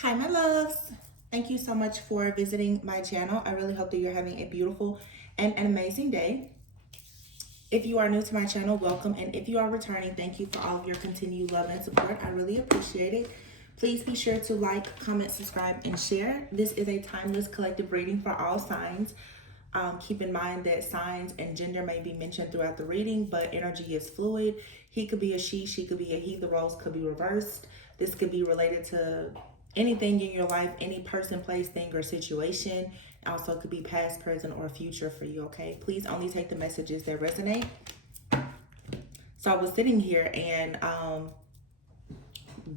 Hi, my loves. Thank you so much for visiting my channel. I really hope that you're having a beautiful and an amazing day. If you are new to my channel, welcome. And if you are returning, thank you for all of your continued love and support. I really appreciate it. Please be sure to like, comment, subscribe, and share. This is a timeless collective reading for all signs. Keep in mind that signs and gender may be mentioned throughout the reading, but energy is fluid. He could be a she could be a he. The roles could be reversed. This could be related to anything in your life, any person, place, thing, or situation. Also could be past, present, or future for you, okay? Please only take the messages that resonate. So I was sitting here and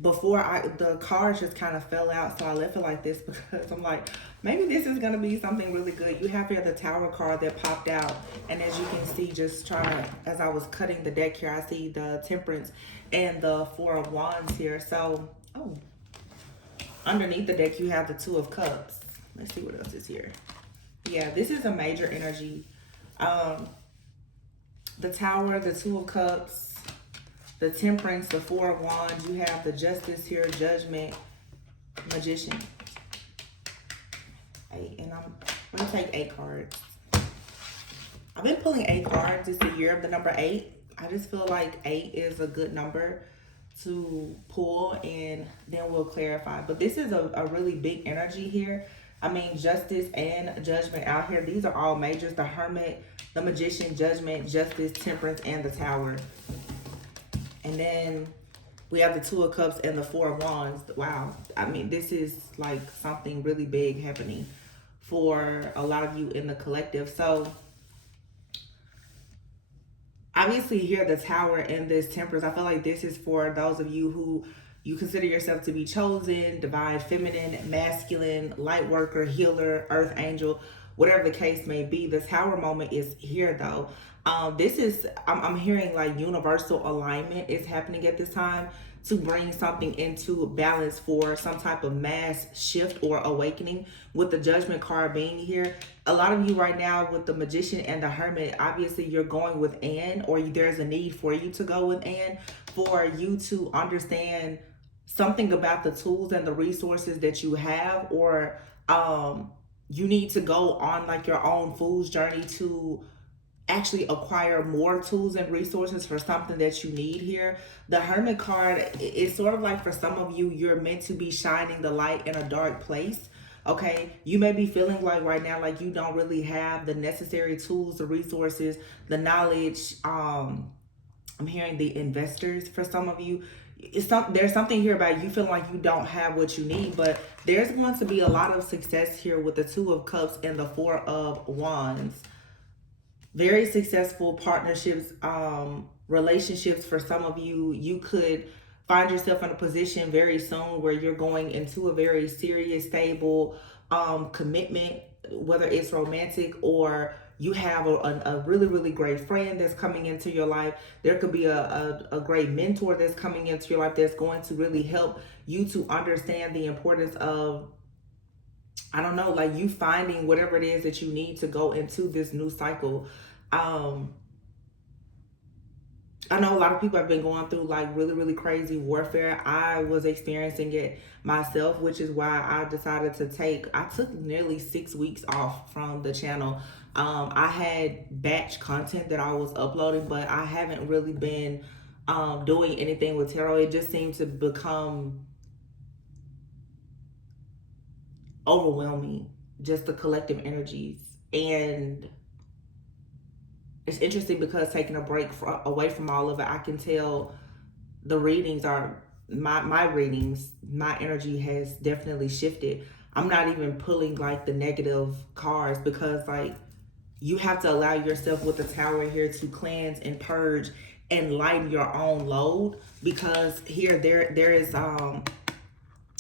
before the cards just kind of fell out, so I left it like this because I'm like, maybe this is going to be something really good. You have here the Tower card that popped out, and as you can see, just trying to, as I was cutting the deck here, I see the Temperance and the Four of Wands here. So, oh, underneath the deck, you have the Two of Cups. Let's see what else is here. Yeah, this is a major energy. The Tower, the Two of Cups, the Temperance, the Four of Wands. You have the Justice here, Judgment, Magician. Eight, and I'm going to take 8 cards. I've been pulling 8 cards. It's the year of the number 8. I just feel like 8 is a good number to pull, and then we'll clarify. But this is a really big energy here. I mean, Justice and Judgment out here. These are all majors. The Hermit, the Magician, Judgment, Justice, Temperance, and the Tower. And then we have the Two of Cups and the Four of Wands. Wow. I mean, this is like something really big happening for a lot of you in the collective. So obviously here the Tower and this Temperance, I feel like this is for those of you who you consider yourself to be chosen, divine feminine, masculine, light worker, healer, earth angel, whatever the case may be. The Tower moment is here though. This is, I'm hearing like universal alignment is happening at this time to bring something into balance for some type of mass shift or awakening. With the Judgment card being here, a lot of you right now with the Magician and the Hermit, obviously you're going with Anne, or there's a need for you to go with Anne, for you to understand something about the tools and the resources that you have, or you need to go on like your own fool's journey to actually acquire more tools and resources for something that you need here. The Hermit card is sort of like, for some of you, you're meant to be shining the light in a dark place. Okay, you may be feeling like right now like you don't really have the necessary tools, the resources, the knowledge. I'm hearing the investors for some of you. There's something here about you feeling like you don't have what you need, but there's going to be a lot of success here with the Two of Cups and the Four of Wands. Very successful partnerships, relationships for some of you. You could find yourself in a position very soon where you're going into a very serious, stable commitment, whether it's romantic or you have a really, really great friend that's coming into your life. There could be a great mentor that's coming into your life that's going to really help you to understand the importance of, I don't know, like you finding whatever it is that you need to go into this new cycle. I know a lot of people have been going through like really, really crazy warfare. I was experiencing it myself, which is why I decided I took nearly 6 weeks off from the channel. I had batch content that I was uploading, but I haven't really been doing anything with tarot. It just seemed to become overwhelming, just the collective energies. And it's interesting because taking a break away from all of it, I can tell the readings are my readings, my energy has definitely shifted. I'm not even pulling like the negative cards because like you have to allow yourself with the Tower here to cleanse and purge and lighten your own load, because here there is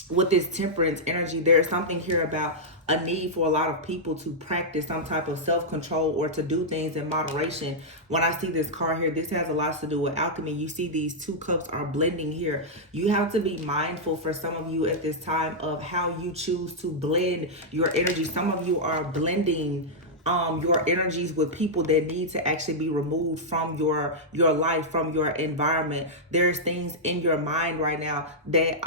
with this Temperance energy, there is something here about a need for a lot of people to practice some type of self-control or to do things in moderation. When I see this card here, this has a lot to do with alchemy. You see these 2 cups are blending here. You have to be mindful for some of you at this time of how you choose to blend your energy. Some of you are blending your energies with people that need to actually be removed from your life, from your environment. There's things in your mind right now that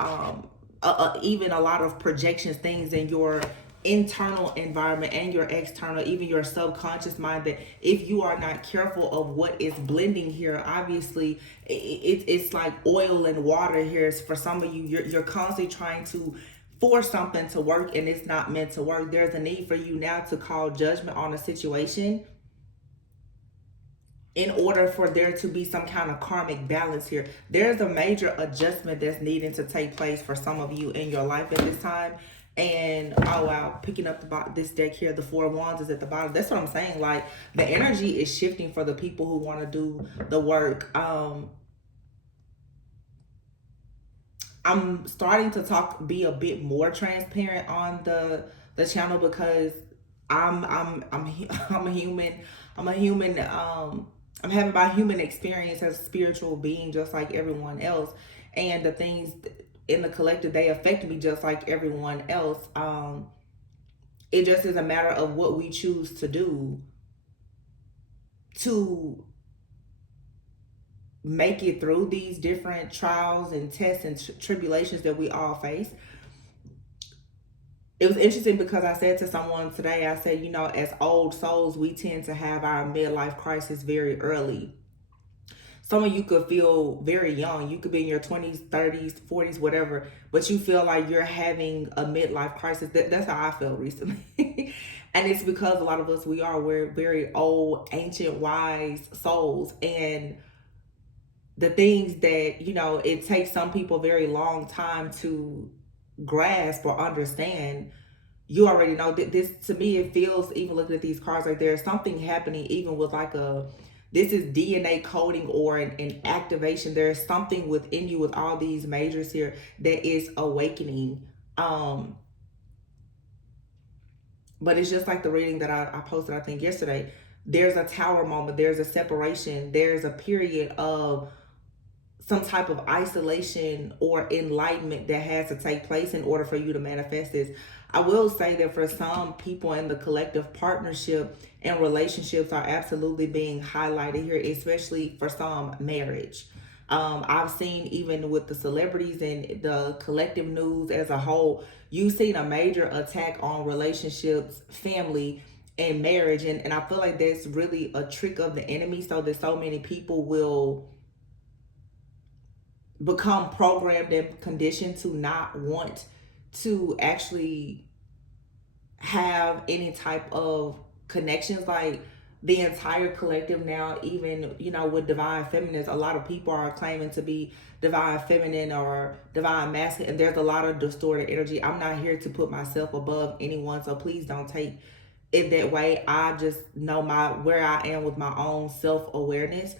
even a lot of projections, things in your internal environment and your external, even your subconscious mind, that if you are not careful of what is blending here, obviously it's like oil and water here. For some of you, you're constantly trying to force something to work and it's not meant to work. There's a need for you now to call judgment on a situation in order for there to be some kind of karmic balance here. There's a major adjustment that's needing to take place for some of you in your life at this time. And oh wow, picking up this deck here, the Four of Wands is at the bottom. That's what I'm saying. Like, the energy is shifting for the people who want to do the work. I'm starting to be a bit more transparent on the channel, because I'm I'm a human. I'm a human. I'm having my human experience as a spiritual being, just like everyone else, and the things in the collective, they affect me just like everyone else. It just is a matter of what we choose to do to make it through these different trials and tests and tribulations that we all face. It was interesting because I said to someone today, I said, you know, as old souls, we tend to have our midlife crisis very early. Some of you could feel very young. You could be in your 20s, 30s, 40s, whatever, but you feel like you're having a midlife crisis. That's how I felt recently. And it's because a lot of us, we're very old, ancient, wise souls. And the things that, you know, it takes some people a very long time to grasp or understand, you already know that this, to me, it feels, even looking at these cards, like there's something happening, even with like this is DNA coding or an activation. There's something within you with all these majors here that is awakening. But it's just like the reading that I posted, I think yesterday. There's a tower moment, there's a separation, there's a period of some type of isolation or enlightenment that has to take place in order for you to manifest this. I will say that for some people in the collective, partnership and relationships are absolutely being highlighted here, especially for some, marriage. I've seen, even with the celebrities and the collective news as a whole, you've seen a major attack on relationships, family, and marriage. And I feel like that's really a trick of the enemy, so that so many people will become programmed and conditioned to not want to actually have any type of connections. Like, the entire collective now, even, you know, with divine feminines, a lot of people are claiming to be divine feminine or divine masculine, and there's a lot of distorted energy. I'm not here to put myself above anyone, so please don't take it that way. I just know where I am with my own self-awareness.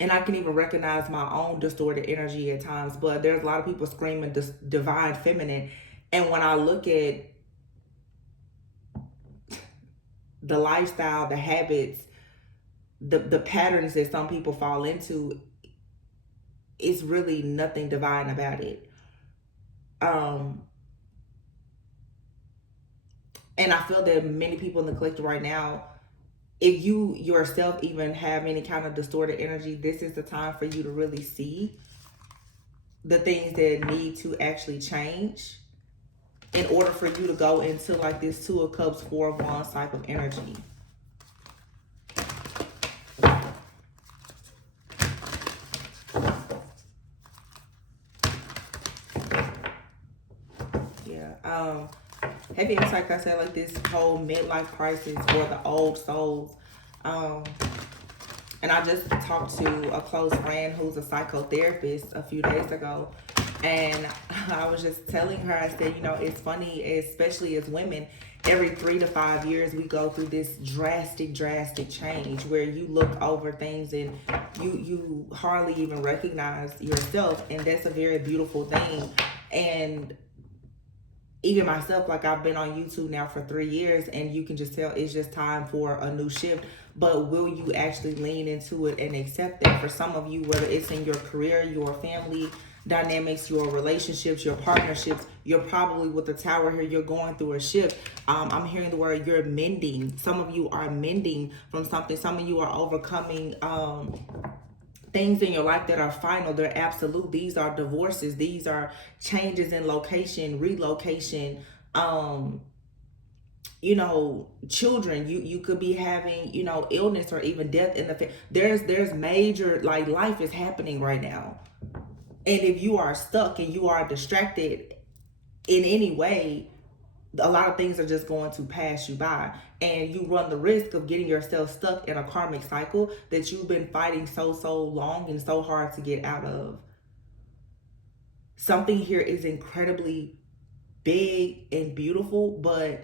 And I can even recognize my own distorted energy at times. But there's a lot of people screaming this divine feminine. And when I look at the lifestyle, the habits, the patterns that some people fall into, it's really nothing divine about it. And I feel that many people in the collective right now, if you yourself even have any kind of distorted energy, this is the time for you to really see the things that need to actually change in order for you to go into like this Two of Cups, Four of Wands type of energy. Yeah. Heavy insight, like I said, like this whole midlife crisis for the old souls. And I just talked to a close friend who's a psychotherapist a few days ago. And I was just telling her, I said, you know, it's funny, especially as women, every 3 to 5 years, we go through this drastic change where you look over things and you hardly even recognize yourself. And that's a very beautiful thing. And even myself, like, I've been on YouTube now for 3 years, and you can just tell it's just time for a new shift. But will you actually lean into it and accept it? For some of you, whether it's in your career, your family dynamics, your relationships, your partnerships, you're probably, with the Tower here, you're going through a shift. I'm hearing the word you're mending. Some of you are mending from something. Some of you are overcoming things in your life that are final, they're absolute. These are divorces, these are changes in location, relocation, children. You could be having, illness or even death in the there's major, like, life is happening right now. And if you are stuck and you are distracted in any way, a lot of things are just going to pass you by, and you run the risk of getting yourself stuck in a karmic cycle that you've been fighting so long and so hard to get out of. Something here is incredibly big and beautiful, but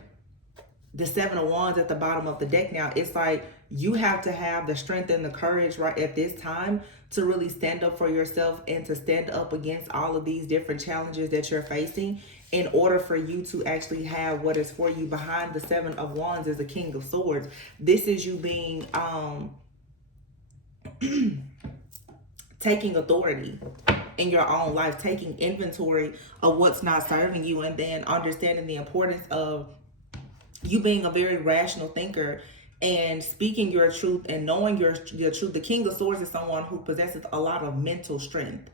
the Seven of Wands at the bottom of the deck now, it's like you have to have the strength and the courage right at this time to really stand up for yourself and to stand up against all of these different challenges that you're facing in order for you to actually have what is for you. Behind the Seven of Wands is the King of Swords. This is you being taking authority in your own life, taking inventory of what's not serving you, and then understanding the importance of you being a very rational thinker and speaking your truth and knowing your truth. The King of Swords is someone who possesses a lot of mental strength.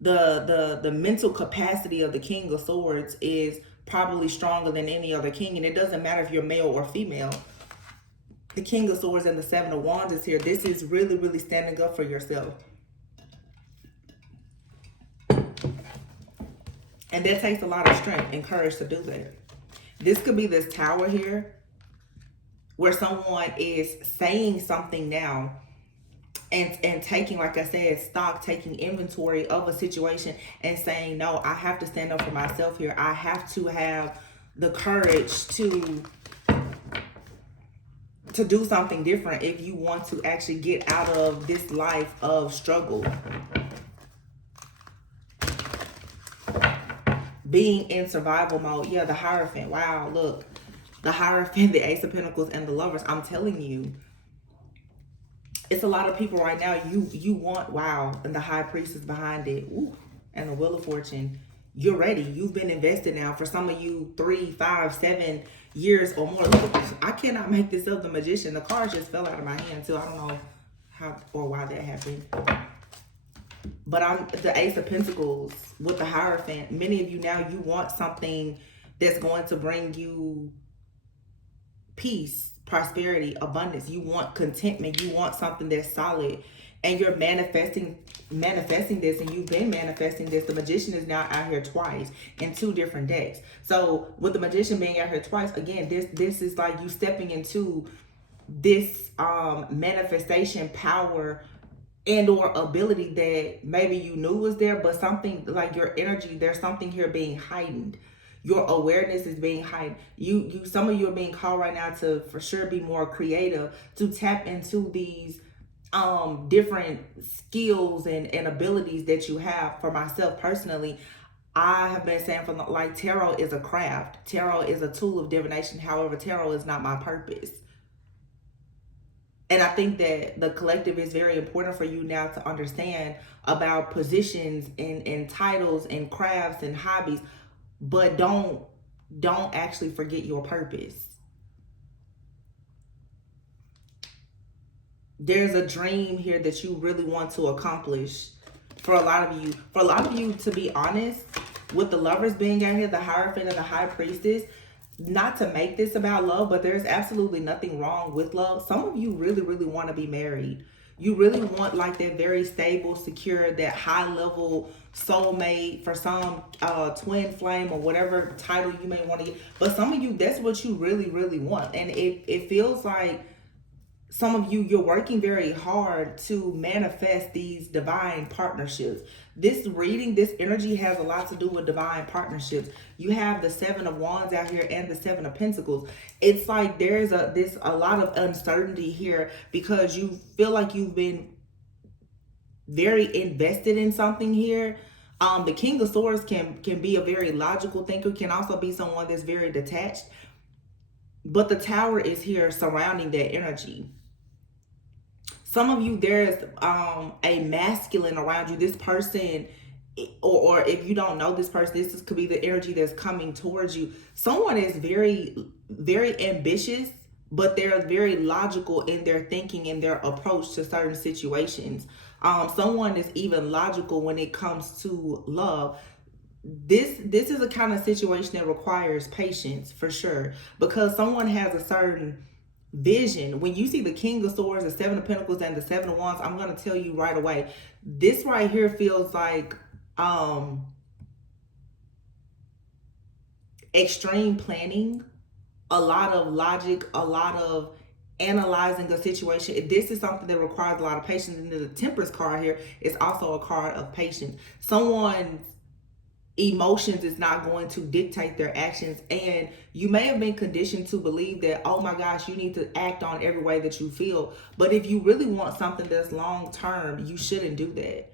The mental capacity of the King of Swords is probably stronger than any other king, and it doesn't matter if you're male or female. The King of Swords and the Seven of Wands is here. This is really standing up for yourself. And that takes a lot of strength and courage to do that. This could be this Tower here, where someone is saying something now and taking, like I said, stock, taking inventory of a situation and saying, no, I have to stand up for myself here. I have to have the courage to do something different if you want to actually get out of this life of struggle. Being in survival mode. Yeah, the Hierophant. Wow, look. The Hierophant, the Ace of Pentacles, and the Lovers. I'm telling you, it's a lot of people right now. You want, wow, and the High Priestess behind it. Ooh, and the Wheel of Fortune. You're ready. You've been invested now. For some of you, 3, 5, 7 years or more. Look at this. I cannot make this up. The Magician. The cards just fell out of my hand too. I don't know how or why that happened. But I'm the Ace of Pentacles with the Hierophant. Many of you now, you want something that's going to bring you peace, prosperity, abundance. You want contentment. You want something that's solid. And you're manifesting this, and you've been manifesting this. The Magician is now out here twice in 2 different decks. So with the Magician being out here twice, again, this is like you stepping into this manifestation power and or ability that maybe you knew was there, but something like your energy, there's something here being heightened. Your awareness is being heightened. Some of you are being called right now to for sure be more creative, to tap into these different skills and abilities that you have. For myself personally, I have been saying like tarot is a craft. Tarot is a tool of divination. However, tarot is not my purpose. And I think that the collective is very important for you now to understand about positions and titles and crafts and hobbies, but don't actually forget your purpose. There's a dream here that you really want to accomplish for a lot of you. For a lot of you, to be honest, with the Lovers being out here, the Hierophant and the High Priestess, not to make this about love, but there's absolutely nothing wrong with love. Some of you really want to be married. You really want like that very stable, secure, that high level soulmate. For some, twin flame or whatever title you may want to get. But some of you, that's what you really want. And it feels like some of you, you're working very hard to manifest these divine partnerships. This reading, this energy has a lot to do with divine partnerships. You have the Seven of Wands out here and the Seven of Pentacles. It's like there's a lot of uncertainty here because you feel like you've been very invested in something here. The King of Swords can be a very logical thinker, can also be someone that's very detached. But the Tower is here surrounding that energy. Some of you, there's a masculine around you. This person, or if you don't know this person, this could be the energy that's coming towards you. Someone is very ambitious, but they're very logical in their thinking and their approach to certain situations. Someone is even logical when it comes to love. This is a kind of situation that requires patience for sure, because someone has a certain vision. When you see the King of Swords, the Seven of Pentacles, and the Seven of Wands, I'm going to tell you right away, this right here feels like extreme planning, a lot of logic, a lot of analyzing a situation. This is something that requires a lot of patience. And the Temperance card here is also a card of patience. Someone's emotions is not going to dictate their actions, and you may have been conditioned to believe that, oh my gosh, you need to act on every way that you feel. But if you really want something that's long term, you shouldn't do that.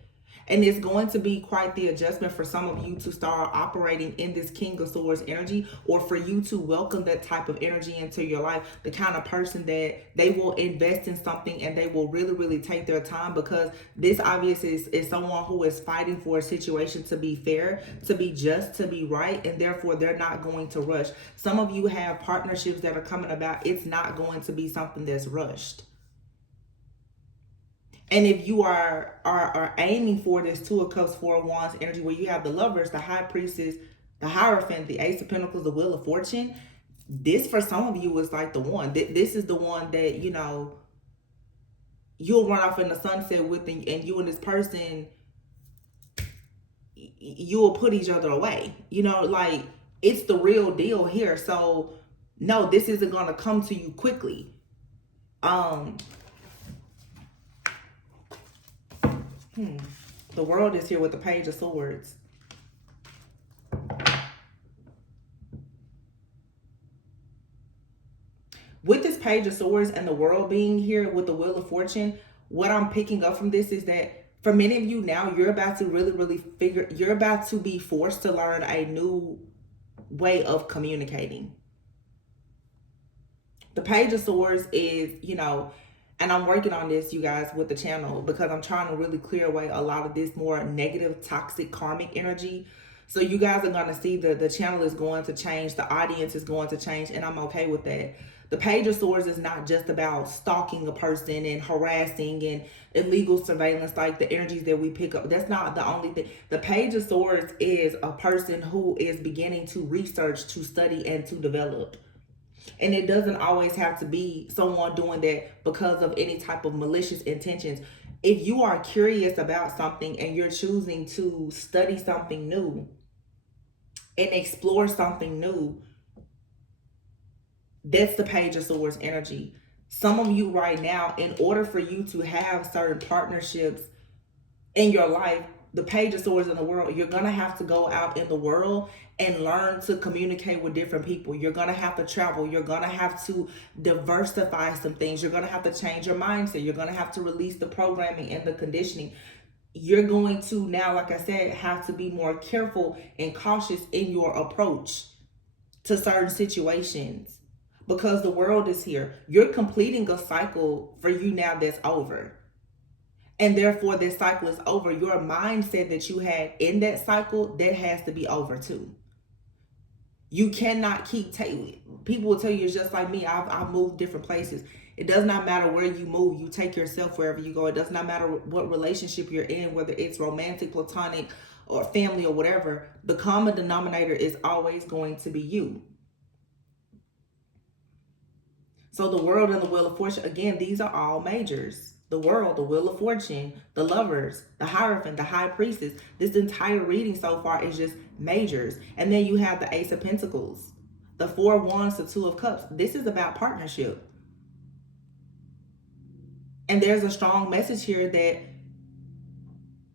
And it's going to be quite the adjustment for some of you to start operating in this King of Swords energy, or for you to welcome that type of energy into your life. The kind of person that they will invest in something and they will really, really take their time, because this obviously is someone who is fighting for a situation to be fair, to be just, to be right, and therefore they're not going to rush. Some of you have partnerships that are coming about. It's not going to be something that's rushed. And if you are aiming for this Two of Cups, Four of Wands energy, where you have the Lovers, the High Priestess, the Hierophant, the Ace of Pentacles, the Wheel of Fortune, this for some of you is like the one. This is the one that, you know, you'll run off in the sunset with, and you and this person, you will put each other away. You know, like, it's the real deal here. So no, this isn't going to come to you quickly. The World is here with the Page of Swords. With this Page of Swords and the World being here with the Wheel of Fortune, what I'm picking up from this is that for many of you now, you're about to really you're about to be forced to learn a new way of communicating. The Page of Swords is, you know, and I'm working on this, you guys, with the channel, because I'm trying to really clear away a lot of this more negative, toxic, karmic energy. So you guys are going to see the channel is going to change. The audience is going to change, and I'm okay with that. The Page of Swords is not just about stalking a person and harassing and illegal surveillance, like the energies that we pick up. That's not the only thing. The Page of Swords is a person who is beginning to research, to study, and to develop. And it doesn't always have to be someone doing that because of any type of malicious intentions. If you are curious about something and you're choosing to study something new and explore something new, that's the Page of Swords energy. Some of you right now, in order for you to have certain partnerships in your life, the Page of Swords in the world, you're going to have to go out in the world and learn to communicate with different people. You're going to have to travel. You're going to have to diversify some things. You're going to have to change your mindset. You're going to have to release the programming and the conditioning. You're going to now, like I said, have to be more careful and cautious in your approach to certain situations, because the world is here. You're completing a cycle for you now that's over. And therefore, this cycle is over. Your mindset that you had in that cycle, that has to be over too. You cannot keep people will tell you, it's just like me. I've moved different places. It does not matter where you move. You take yourself wherever you go. It does not matter what relationship you're in, whether it's romantic, platonic, or family, or whatever. The common denominator is always going to be you. So the World and the Wheel of Fortune, again, these are all majors. The World, the Wheel of Fortune, the Lovers, the Hierophant, the High Priestess. This entire reading so far is just majors. And then you have the Ace of Pentacles, the Four of Wands, the Two of Cups. This is about partnership. And there's a strong message here that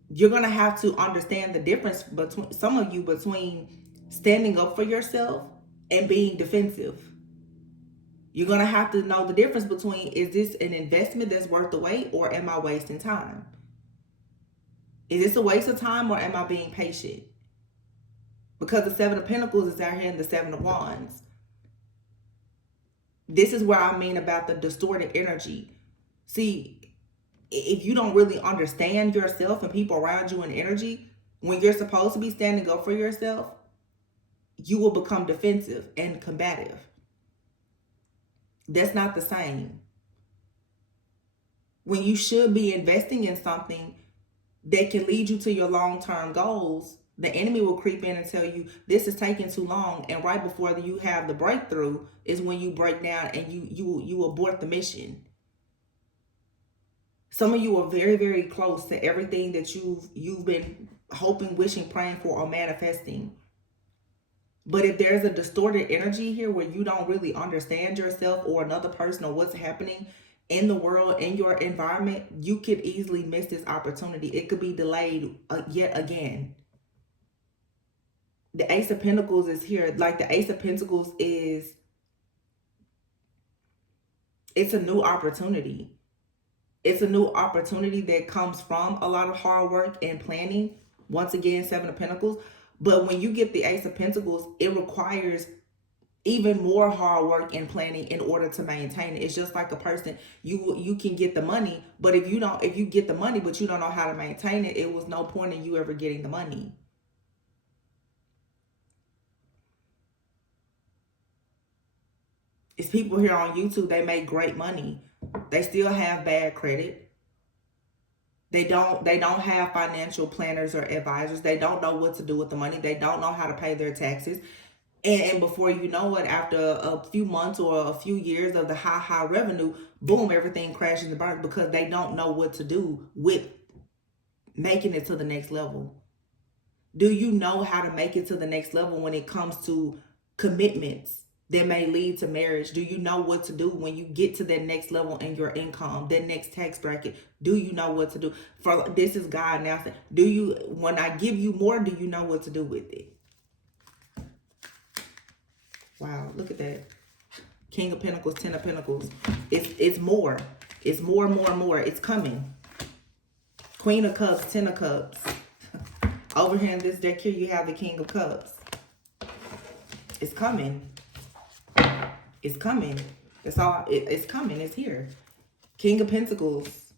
you're going to have to understand the difference between some of you, between standing up for yourself and being defensive. You're going to have to know the difference between, is this an investment that's worth the wait, or am I wasting time? Is this a waste of time, or am I being patient? Because the Seven of Pentacles is out here in the Seven of Wands. This is where I mean about the distorted energy. See, if you don't really understand yourself and people around you in energy, when you're supposed to be standing up for yourself, you will become defensive and combative. That's not the same. When you should be investing in something, that can lead you to your long-term goals, the enemy will creep in and tell you this is taking too long, and right before you have the breakthrough is when you break down and you abort the mission. Some of you are very, very close to everything that you've been hoping, wishing, praying for, or manifesting. But if there's a distorted energy here where you don't really understand yourself or another person or what's happening in the world, in your environment, you could easily miss this opportunity. It could be delayed yet again. The Ace of Pentacles is here. Like the Ace of Pentacles is, it's a new opportunity. It's a new opportunity that comes from a lot of hard work and planning. Once again, Seven of Pentacles. But when you get the Ace of Pentacles, it requires even more hard work and planning in order to maintain it. It's just like a person, you can get the money, but if you get the money but you don't know how to maintain it, it was no point in you ever getting the money. It's people here on YouTube, they make great money. They still have bad credit. They don't have financial planners or advisors. They don't know what to do with the money. They don't know how to pay their taxes. And before you know it, after a few months or a few years of the high revenue, boom, everything crashes and burns because they don't know what to do with making it to the next level. Do you know how to make it to the next level when it comes to commitments that may lead to marriage? Do you know what to do when you get to that next level in your income, that next tax bracket? Do you know what to do? For this is God now saying, when I give you more, do you know what to do with it? Wow, look at that. King of Pentacles, Ten of Pentacles. It's more. It's more, more, more. It's coming. Queen of Cups, Ten of Cups. Over here in this deck here, you have the King of Cups. It's coming. It's coming. That's all. It's coming. It's here. King of Pentacles.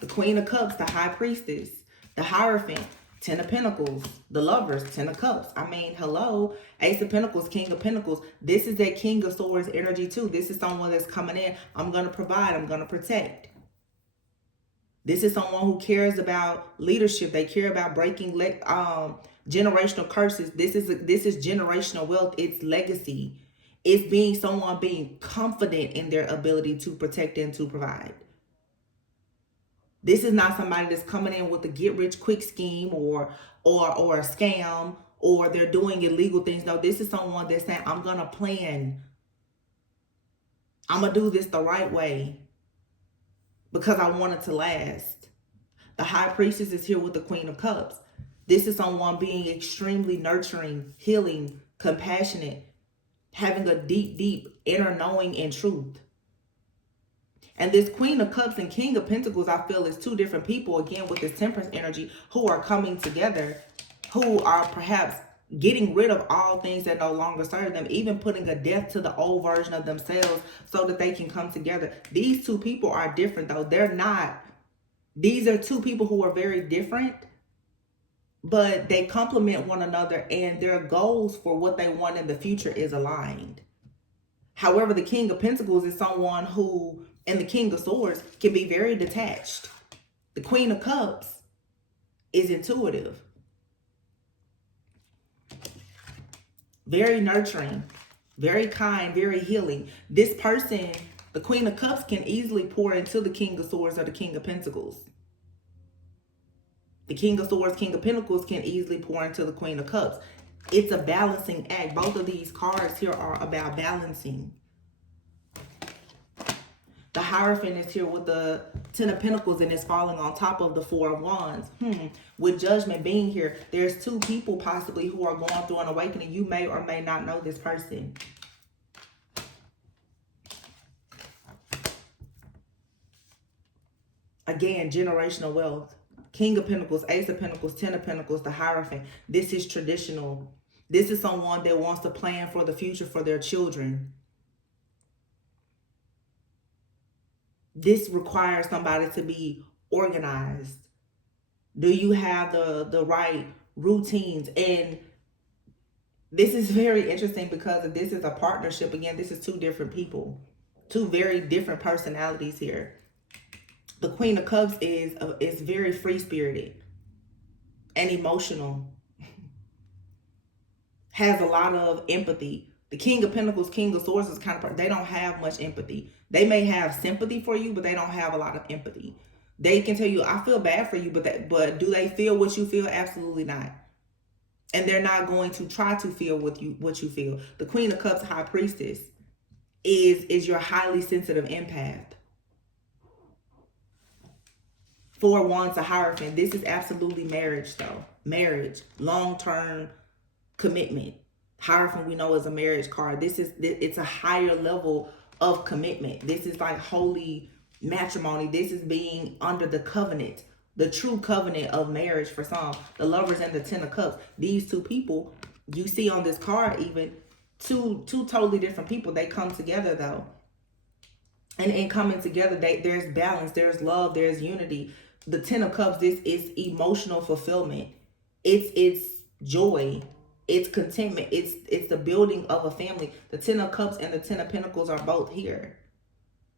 The Queen of Cups, the High Priestess. The Hierophant. Ten of Pentacles, the Lovers, Ten of Cups. I mean, hello. Ace of Pentacles, King of Pentacles. This is that King of Swords energy too. This is someone that's coming in. I'm going to provide. I'm going to protect. This is someone who cares about leadership. They care about breaking generational curses. This is generational wealth. It's legacy. It's someone being confident in their ability to protect and to provide. This is not somebody that's coming in with a get-rich-quick scheme or a scam, or they're doing illegal things. No, this is someone that's saying, I'm going to plan. I'm going to do this the right way because I want it to last. The High Priestess is here with the Queen of Cups. This is someone being extremely nurturing, healing, compassionate, having a deep, deep inner knowing and truth. And this Queen of Cups and King of Pentacles, I feel, is two different people, again, with this Temperance energy, who are coming together, who are perhaps getting rid of all things that no longer serve them, even putting a death to the old version of themselves so that they can come together. These two people are different, though. These are two people who are very different, but they complement one another, and their goals for what they want in the future is aligned. However, the King of Pentacles is someone who, and the King of Swords, can be very detached. The Queen of Cups is intuitive, very nurturing, very kind, very healing. This person, the Queen of Cups, can easily pour into the King of Swords or the King of Pentacles. The King of Swords, King of Pentacles can easily pour into the Queen of Cups. It's a balancing act. Both of these cards here are about balancing. The Hierophant is here with the Ten of Pentacles and it's falling on top of the Four of Wands. With Judgment being here, there's two people possibly who are going through an awakening. You may or may not know this person. Again, generational wealth. King of Pentacles, Ace of Pentacles, Ten of Pentacles, the Hierophant. This is traditional. This is someone that wants to plan for the future for their children. This requires somebody to be organized. Do you have the right routines? And this is very interesting because if this is a partnership, again, this is two different people. Two very different personalities here. The Queen of Cups is very free spirited and emotional, has a lot of empathy. The King of Pentacles, King of Swords is kind of, they don't have much empathy. They may have sympathy for you, but they don't have a lot of empathy. They can tell you, I feel bad for you, but do they feel what you feel? Absolutely not. And they're not going to try to feel what you feel. The Queen of Cups, High Priestess, is your highly sensitive empath. Four Wands, a Hierophant. This is absolutely marriage, though. Marriage, long-term commitment. Hierophant, we know, is a marriage card. It's a higher level of commitment. This is like holy matrimony. This is being under the covenant, the true covenant of marriage for some. The Lovers and the Ten of Cups. These two people you see on this card, even two totally different people. They come together though, and in coming together, there's balance, there's love, there's unity. The Ten of Cups, this is emotional fulfillment. It's joy. It's contentment. It's the building of a family. The Ten of Cups and the Ten of Pentacles are both here,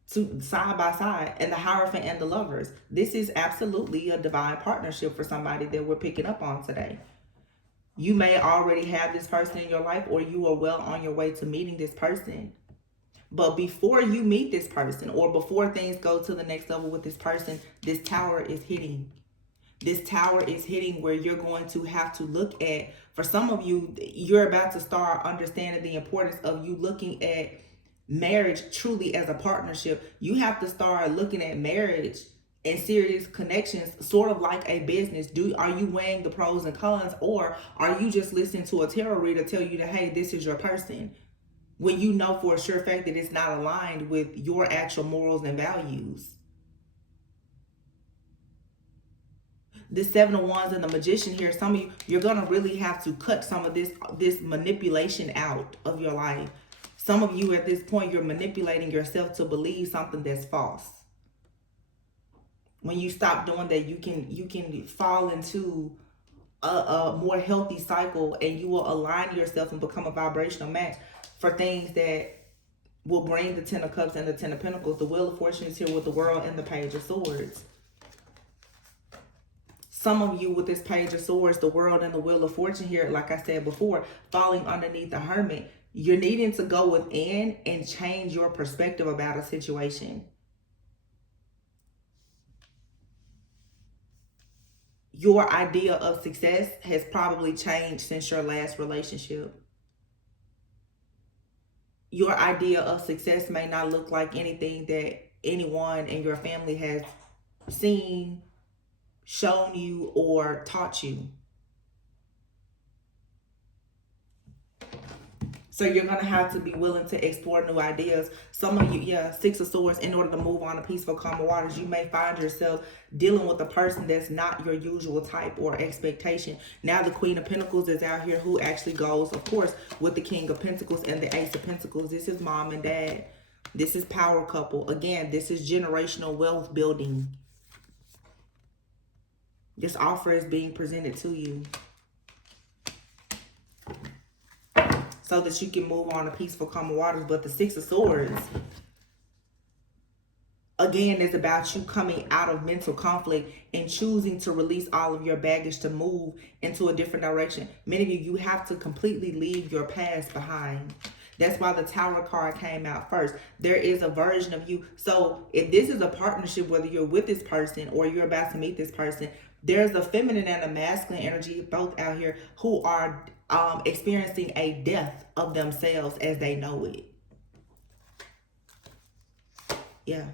side by side, and the Hierophant and the Lovers. This is absolutely a divine partnership for somebody that we're picking up on today. You may already have this person in your life, or you are well on your way to meeting this person. But before you meet this person, or before things go to the next level with this person, this tower is hitting. This tower is hitting where you're going to have to look at, for some of you, you're about to start understanding the importance of you looking at marriage truly as a partnership. You have to start looking at marriage and serious connections sort of like a business. Are you weighing the pros and cons, or are you just listening to a tarot reader tell you that, hey, this is your person, when you know for a sure fact that it's not aligned with your actual morals and values? The Seven of Wands and the Magician here, some of you, you're going to really have to cut some of this manipulation out of your life. Some of you at this point, you're manipulating yourself to believe something that's false. When you stop doing that, you can fall into a more healthy cycle, and you will align yourself and become a vibrational match for things that will bring the Ten of Cups and the Ten of Pentacles. The Wheel of Fortune is here with the World and the Page of Swords. Some of you with this Page of Swords, the World and the Wheel of Fortune here, like I said before, falling underneath the Hermit, you're needing to go within and change your perspective about a situation. Your idea of success has probably changed since your last relationship. Your idea of success may not look like anything that anyone in your family has seen, shown you, or taught you. So you're going to have to be willing to explore new ideas. Some of you, Six of Swords, in order to move on to peaceful, calmer waters, you may find yourself dealing with a person that's not your usual type or expectation. Now the Queen of Pentacles is out here, who actually goes, of course, with the King of Pentacles and the Ace of Pentacles. This is mom and dad. This is power couple. Again, this is generational wealth building. This offer is being presented to you so that you can move on to peaceful, calmer waters. But the Six of Swords, again, is about you coming out of mental conflict and choosing to release all of your baggage to move into a different direction. Many of you have to completely leave your past behind. That's why the Tower card came out first. There is a version of you. So if this is a partnership, whether you're with this person or you're about to meet this person, there's a feminine and a masculine energy both out here who are experiencing a death of themselves as they know it. Yeah.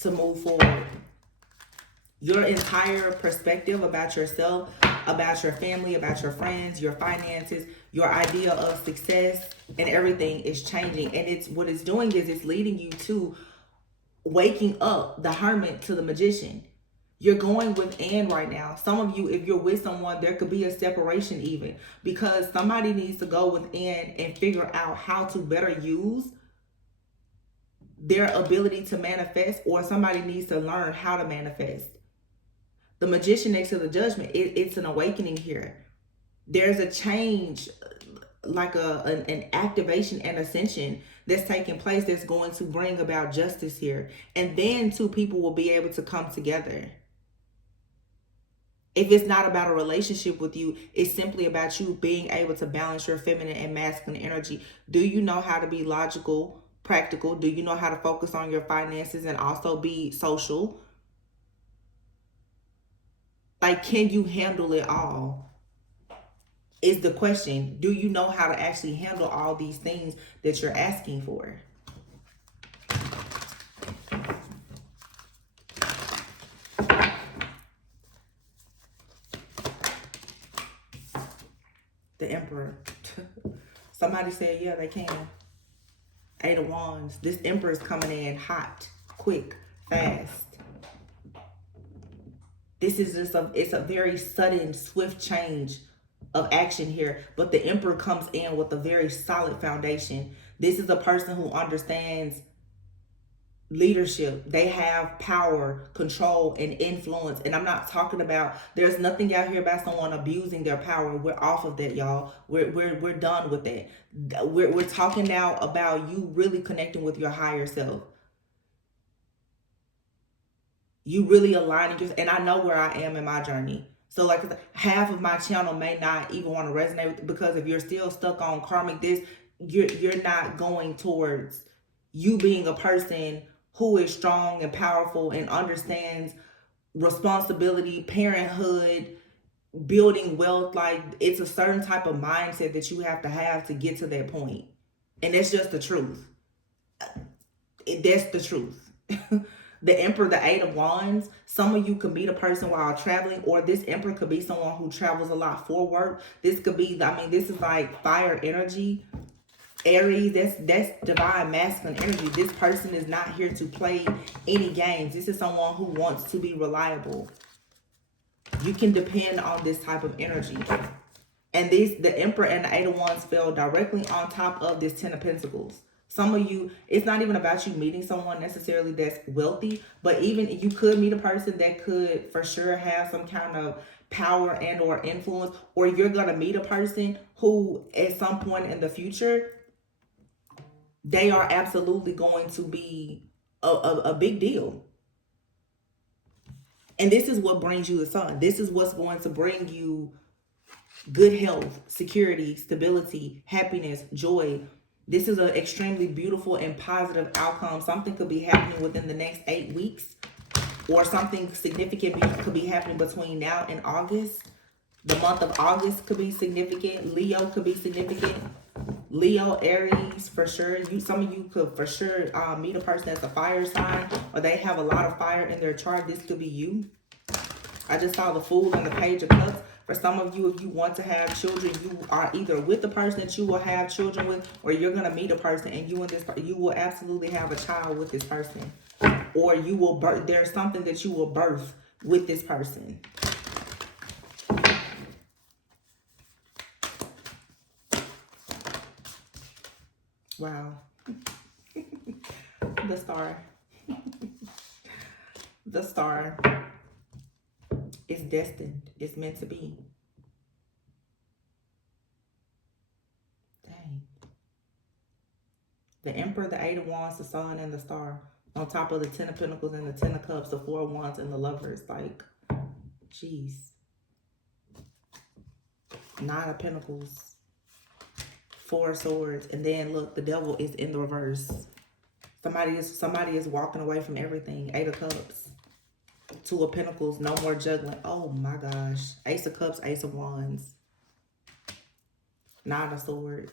To move forward. Your entire perspective about yourself, about your family, about your friends, your finances, your idea of success, and everything is changing. And what it's doing is it's leading you to waking up the Hermit to the Magician. You're going within right now. Some of you, if you're with someone, there could be a separation even, because somebody needs to go within and figure out how to better use their ability to manifest, or somebody needs to learn how to manifest. The Magician next to the Judgment, it's an awakening here. There's a change. like an activation and ascension that's taking place that's going to bring about justice here. And then two people will be able to come together. If it's not about a relationship with you, it's simply about you being able to balance your feminine and masculine energy. Do you know how to be logical, practical? Do you know how to focus on your finances and also be social? Like, can you handle it all? Is the question. Do you know how to actually handle all these things that you're asking for? The Emperor. Somebody said, yeah, they can. Eight of Wands. This Emperor is coming in hot, quick, fast. This is just it's a very sudden, swift change of action here. But the Emperor comes in with a very solid foundation. This is a person who understands leadership. They have power, control, and influence. And I'm not talking about, there's nothing out here about someone abusing their power. We're off of that, y'all. We're done with that. We're talking now about you really connecting with your higher self. You really aligning yourself. And I know where I am in my journey. So like half of my channel may not even want to resonate with, because if you're still stuck on karmic this, you're not going towards you being a person who is strong and powerful and understands responsibility, parenthood, building wealth. Like, it's a certain type of mindset that you have to get to that point. And that's just the truth. That's the truth. The Emperor, the Eight of Wands, some of you could meet a person while traveling, or this Emperor could be someone who travels a lot for work. This could be, I mean, this is like fire energy. Aries, that's divine masculine energy. This person is not here to play any games. This is someone who wants to be reliable. You can depend on this type of energy. And the Emperor and the Eight of Wands fell directly on top of this Ten of Pentacles. Some of you, it's not even about you meeting someone necessarily that's wealthy, but even you could meet a person that could for sure have some kind of power and or influence, or you're going to meet a person who at some point in the future, they are absolutely going to be a big deal. And this is what brings you the sun. This is what's going to bring you good health, security, stability, happiness, joy. This is an extremely beautiful and positive outcome. Something could be happening within the next 8 weeks, or something significant could be happening between now and August. The month of August could be significant. Leo could be significant. Leo, Aries, for sure. Some of you could for sure meet a person that's a fire sign, or they have a lot of fire in their chart. This could be you. I just saw the Fool and the Page of Cups. For some of you, if you want to have children, you are either with the person that you will have children with, or you're going to meet a person and you will absolutely have a child with this person. Or you will birth, there's something that you will birth with this person. Wow. The Star. The Star is destined. It's meant to be. Dang. The Emperor, the Eight of Wands, the Sun, and the Star. On top of the Ten of Pentacles and the Ten of Cups, the Four of Wands, and the Lovers. Like, jeez. Nine of Pentacles. Four of Swords. And then, look, the Devil is in the reverse. Somebody is walking away from everything. Eight of Cups. Two of Pentacles, no more juggling. Oh my gosh. Ace of Cups, Ace of Wands. Nine of Swords.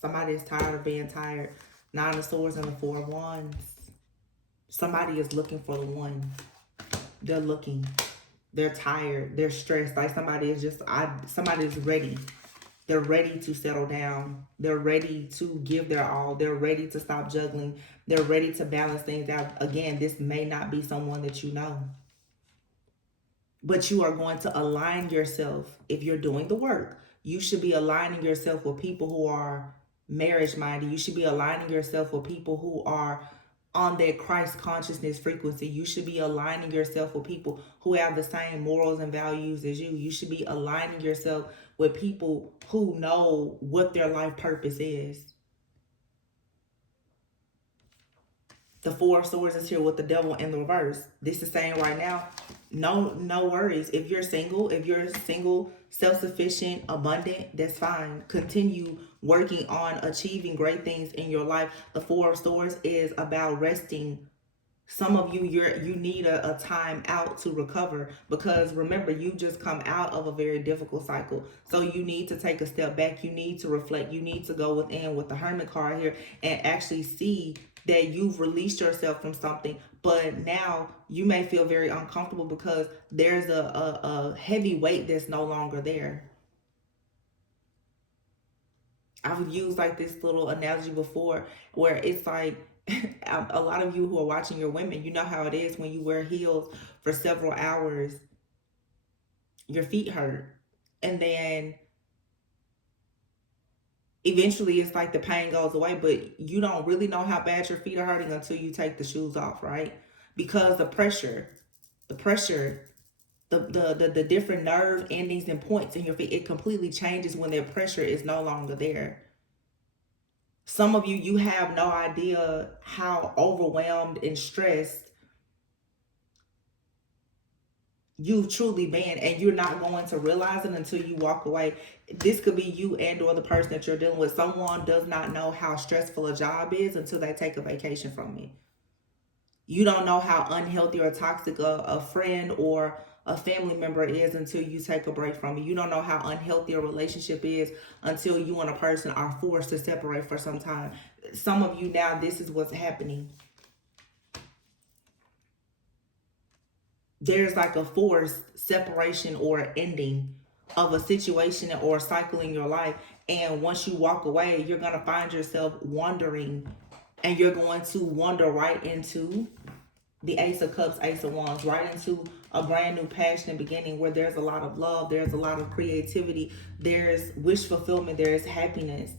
Somebody is tired of being tired. Nine of Swords and the Four of Wands. Somebody is looking for the one. They're looking. They're tired. They're stressed. Like somebody is ready. They're ready to settle down. They're ready to give their all. They're ready to stop juggling. They're ready to balance things out. Again, this may not be someone that you know. But you are going to align yourself. If you're doing the work, you should be aligning yourself with people who are marriage-minded. You should be aligning yourself with people who are on that Christ consciousness frequency. You should be aligning yourself with people who have the same morals and values as you. You should be aligning yourself with people who know what their life purpose is. The Four of Swords is here with the Devil in the reverse. This is saying right now, no worries. If you're single, self-sufficient, abundant, that's fine. Continue working on achieving great things in your life. The Four of Swords is about resting. Some of you, you need a time out to recover, because remember, you just come out of a very difficult cycle. So you need to take a step back. You need to reflect. You need to go within with the Hermit card here and actually see that you've released yourself from something. But now you may feel very uncomfortable because there's a heavy weight that's no longer there. I've used like this little analogy before where it's like, a lot of you who are watching, your women, you know how it is when you wear heels for several hours, your feet hurt. And then eventually it's like the pain goes away, but you don't really know how bad your feet are hurting until you take the shoes off, right? Because the pressure, the different nerve endings and points in your feet, it completely changes when their pressure is no longer there. Some of you, you have no idea how overwhelmed and stressed you've truly been, and you're not going to realize it until you walk away. This could be you and or the person that you're dealing with. Someone does not know how stressful a job is until they take a vacation from it. You don't know how unhealthy or toxic a friend or a family member is until you take a break from it. You don't know how unhealthy a relationship is until you and a person are forced to separate for some time. Some of you now, this is what's happening. There's like a forced separation or ending of a situation or a cycle in your life. And once you walk away, you're going to find yourself wandering, and you're going to wander right into the Ace of Cups, Ace of Wands, right into a brand new passionate beginning where there's a lot of love, there's a lot of creativity, there's wish fulfillment, there's happiness,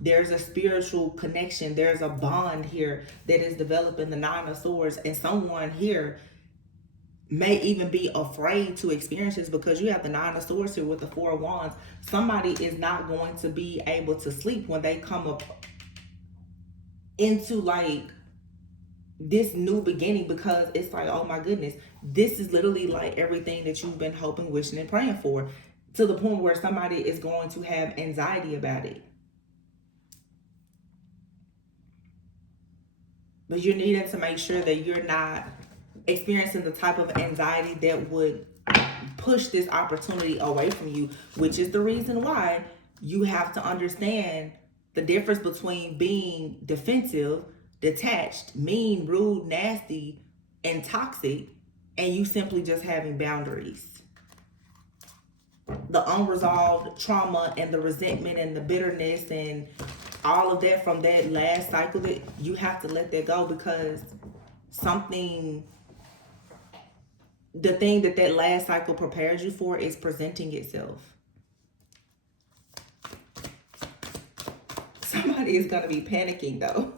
there's a spiritual connection, there's a bond here that is developing, the Nine of Swords. And someone here may even be afraid to experience this because you have the Nine of Swords here with the Four of Wands. Somebody is not going to be able to sleep when they come up into like this new beginning, because it's like, oh my goodness, this is literally like everything that you've been hoping, wishing, and praying for, to the point where somebody is going to have anxiety about it. But you're needing to make sure that you're not experiencing the type of anxiety that would push this opportunity away from you, which is the reason why you have to understand the difference between being defensive, detached, mean, rude, nasty, and toxic, and you simply just having boundaries. The unresolved trauma and the resentment and the bitterness and all of that from that last cycle, that you have to let that go, because the thing that last cycle prepared you for is presenting itself. Somebody is going to be panicking though.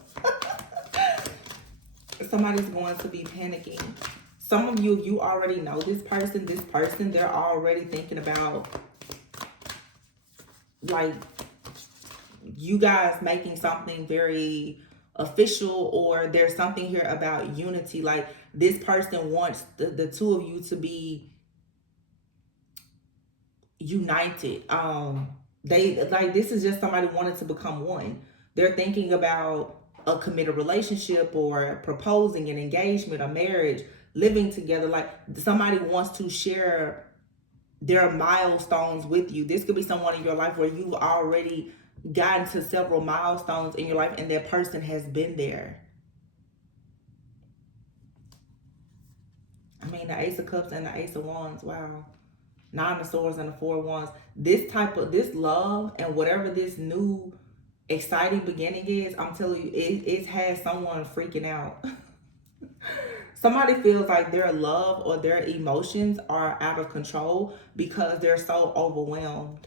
Somebody's going to be panicking. Some of you, you already know this person, they're already thinking about like you guys making something very official, or there's something here about unity. Like this person wants the two of you to be united. They like, this is just somebody wanted to become one. They're thinking about a committed relationship or proposing an engagement, a marriage, living together. Like somebody wants to share their milestones with you. This could be someone in your life where you've already gotten to several milestones in your life and that person has been there. I mean, the Ace of Cups and the Ace of Wands, wow. Nine of Swords and the Four of Wands. This love and whatever this new exciting beginning is, I'm telling you, it has someone freaking out. Somebody feels like their love or their emotions are out of control because they're so overwhelmed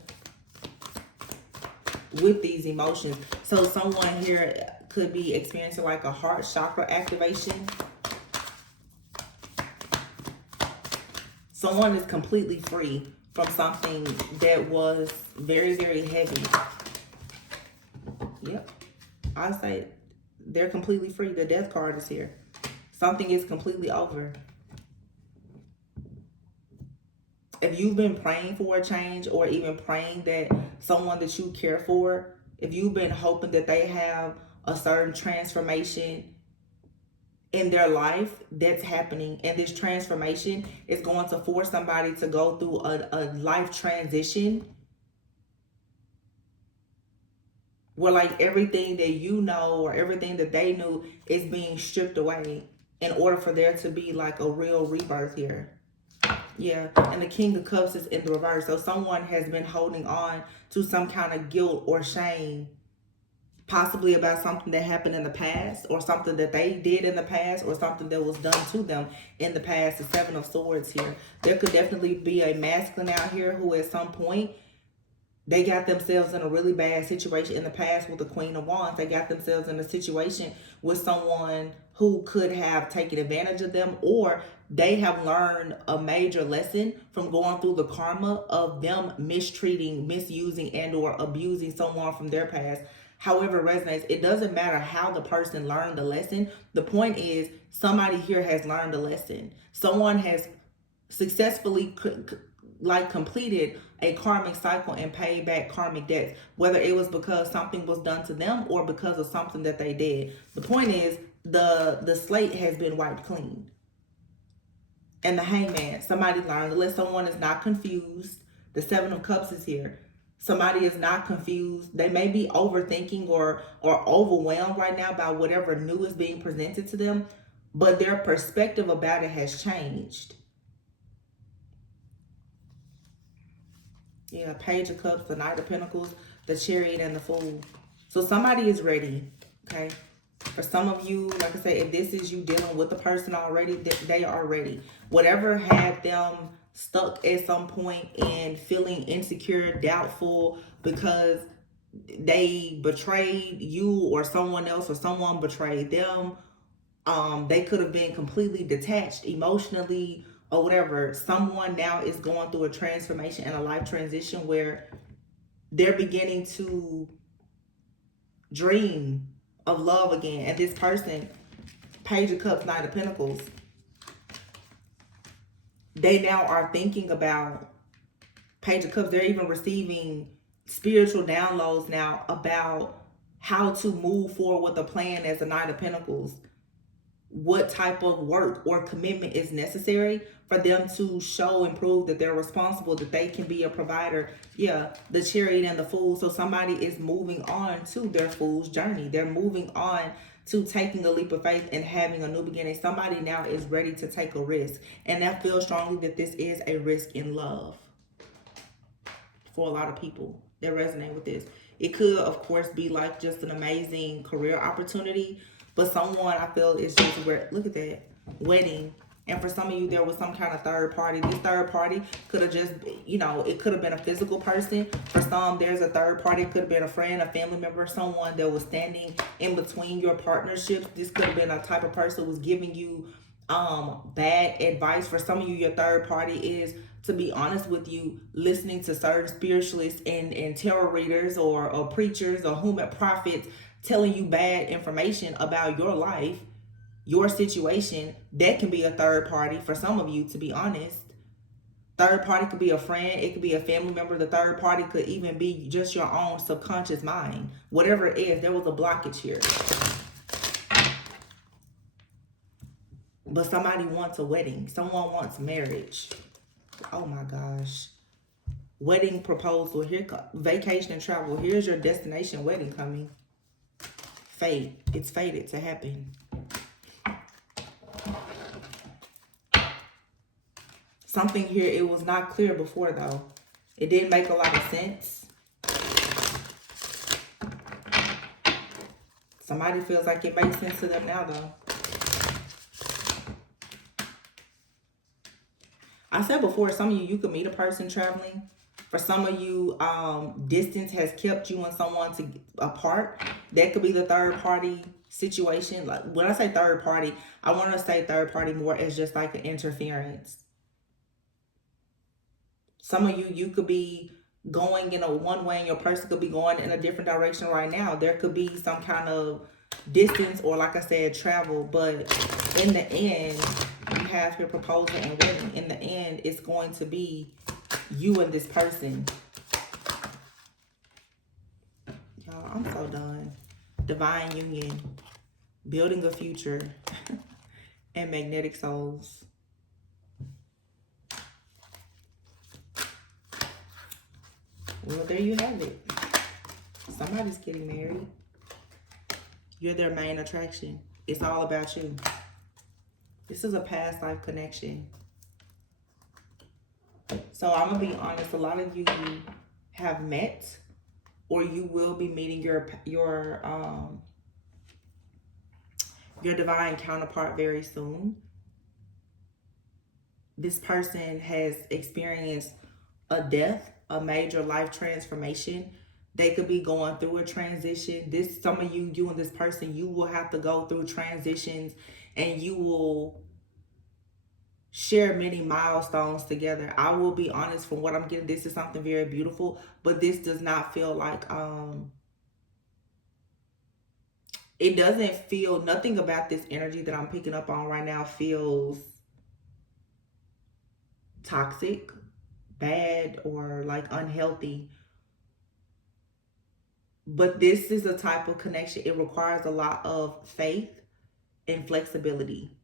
with these emotions. So someone here could be experiencing like a heart chakra activation. Someone is completely free from something that was very, very heavy. Yep. I say they're completely free. The death card is here. Something is completely over. If you've been praying for a change, or even praying that someone that you care for, if you've been hoping that they have a certain transformation in their life, that's happening. And this transformation is going to force somebody to go through a life transition where like everything that you know or everything that they knew is being stripped away in order for there to be like a real rebirth here. Yeah, and the King of Cups is in the reverse. So someone has been holding on to some kind of guilt or shame, possibly about something that happened in the past, or something that they did in the past, or something that was done to them in the past. The Seven of Swords here. There could definitely be a masculine out here who at some point they got themselves in a really bad situation in the past with the Queen of Wands. They got themselves in a situation with someone who could have taken advantage of them, or they have learned a major lesson from going through the karma of them mistreating, misusing, and or abusing someone from their past. However it resonates, it doesn't matter how the person learned the lesson. The point is somebody here has learned a lesson. Someone has successfully completed a karmic cycle and paid back karmic debts, whether it was because something was done to them or because of something that they did. The point is the slate has been wiped clean. And the Hangman, somebody learned to let someone is not confused. The Seven of Cups is here. Somebody is not confused. They may be overthinking or overwhelmed right now by whatever new is being presented to them, but their perspective about it has changed. Yeah, Page of Cups, the Knight of Pentacles, the Chariot, and the Fool. So somebody is ready, okay? For some of you, like I said, if this is you dealing with the person already, they are ready. Whatever had them stuck at some point and feeling insecure, doubtful because they betrayed you or someone else, or someone betrayed them. They could have been completely detached emotionally or whatever. Someone now is going through a transformation and a life transition where they're beginning to dream of love again. And this person, Page of Cups, Knight of Pentacles, they now are thinking about Page of Cups. They're even receiving spiritual downloads now about how to move forward with a plan as a Knight of Pentacles. What type of work or commitment is necessary for them to show and prove that they're responsible, that they can be a provider. Yeah, the Chariot and the Fool. So somebody is moving on to their Fool's journey. They're moving on to taking a leap of faith and having a new beginning. Somebody now is ready to take a risk. And I feel strongly that this is a risk in love for a lot of people that resonate with this. It could, of course, be like just an amazing career opportunity. But someone, I feel, is just where, look at that, wedding. And for some of you, there was some kind of third party. This third party could have just, it could have been a physical person. For some, there's a third party. It could have been a friend, a family member, someone that was standing in between your partnerships. This could have been a type of person who was giving you bad advice. For some of you, your third party is, to be honest with you, listening to certain spiritualists and tarot readers or preachers or prophets telling you bad information about your life, your situation. That can be a third party for some of you, to be honest. Third party could be a friend. It could be a family member. The third party could even be just your own subconscious mind. Whatever it is, there was a blockage here. But somebody wants a wedding. Someone wants marriage. Oh my gosh. Wedding proposal. Here, vacation and travel. Here's your destination wedding coming. Fate. It's fated to happen. Something here, it was not clear before though. It didn't make a lot of sense. Somebody feels like it makes sense to them now though. I said before, some of you could meet a person traveling. For some of you, distance has kept you and someone apart. That could be the third party situation. Like when I say third party, I want to say third party more as just like an interference. Some of you could be going in a one way and your person could be going in a different direction right now. There could be some kind of distance or, like I said, travel. But in the end, you have your proposal and wedding. In the end, it's going to be you and this person. Y'all, I'm so done. Divine union, building a future, and magnetic souls. Well, there you have it. Somebody's getting married. You're their main attraction. It's all about you. This is a past life connection. So I'm going to be honest. A lot of you have met or you will be meeting your divine counterpart very soon. This person has experienced a death, a major life transformation. They could be going through a transition. Some of you and this person, you will have to go through transitions and you will share many milestones together. I will be honest, from what I'm getting, this is something very beautiful, but this does not feel like, it doesn't feel, nothing about this energy that I'm picking up on right now feels toxic, bad, or like unhealthy. But this is a type of connection. It requires a lot of faith and flexibility.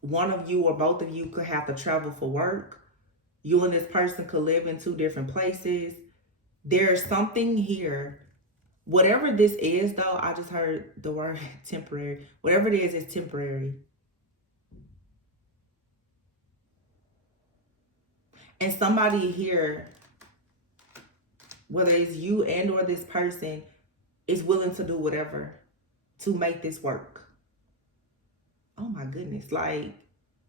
One of you or both of you could have to travel for work. You and this person could live in two different places. There's something here. Whatever this is, though, I just heard the word temporary. Whatever it is, it's temporary. And somebody here, whether it's you and or this person, is willing to do whatever to make this work. Oh my goodness. Like,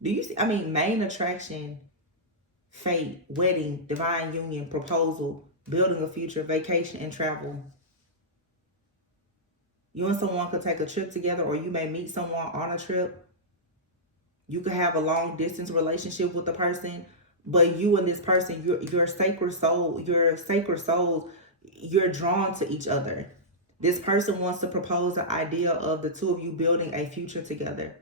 do you see? I mean, main attraction, fate, wedding, divine union, proposal, building a future, vacation, and travel. You and someone could take a trip together, or you may meet someone on a trip. You could have a long distance relationship with the person, but you and this person, your sacred souls, you're drawn to each other. This person wants to propose an idea of the two of you building a future together.